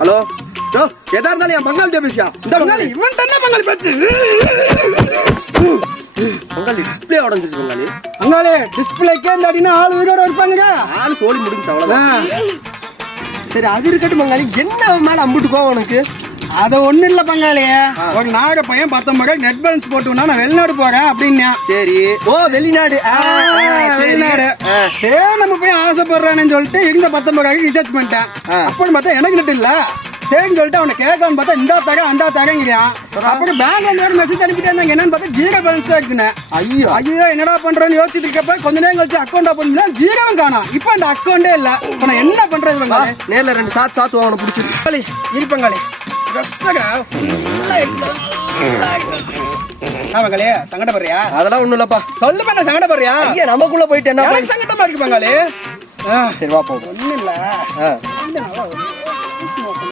Hello எதா இருந்தாலும் என் பங்காளி பேசியா இந்த பங்காளி இவன் தானே பங்காளி பேச்சு. பங்காளி டிஸ்பிளே உடஞ்சிச்சு பங்காளி. பங்காளி டிஸ்பிளேக்கே இந்த அடினா ஆள் உயிரோட இருப்பாங்க. ஆள் சோழி முடிஞ்சு அவ்வளவுதான். சரி அது இருக்கட்டும் பங்காளி, என்ன அவன் மேல அம்புட்டு கோவம் உனக்கு? அது ஒண்ணு இல்ல பங்காளி, ஒரு நாக பையன் 19 நெட் பேலன்ஸ் போட்டுனா நான் வெளிநாடு போறேன் அப்படின்னா. சரி ஓ வெளிநாடு வெளிநாடு சரி நம்ம போய் ஆசைப்படுறானு சொல்லிட்டு இருந்த 19 ரீசார்ஜ் பண்ணிட்டேன். அப்படின்னு பார்த்தா எனக்கு நெட் இல்ல. சரின்னு சொல்லிட்டு அவனை கேட்கணும்னு பார்த்தா இந்த தர அந்த தரங்கிறான். அப்புறம் பேங்க்ல இருந்து ஒரு மெசேஜ் அனுப்பிட்டே இருந்தாங்க. என்னன்னு பார்த்தா ஜீரோ பேலன்ஸ் தான் இருக்குன்னு. ஐயோ ஐயோ என்னடா பண்றேன்னு யோசிச்சுட்டு இருக்கப்ப கொஞ்ச நேரம் கழிச்சு அக்கௌண்ட் ஓபன் பண்ணா ஜீரோவும் காணோம். இப்போ அந்த அக்கௌண்டே இல்ல. இப்போ நான் என்ன பண்றது பங்காளி? நேர்ல 2 சாத்து அவனை பிடிச்சிருக்கு பங்காளி இரு பங்காளி பங்காளி சங்கடப்படுறியா? அதெல்லாம் ஒண்ணும் இல்லப்பா. சொல்லு பங்காளி சங்கடப்படுறியா? ஐயா நமக்குள்ள போயிட்டு என்ன எனக்கு சங்கடமா இருக்கு பங்காளி. சரி வா போகும் ஒண்ணு இல்ல.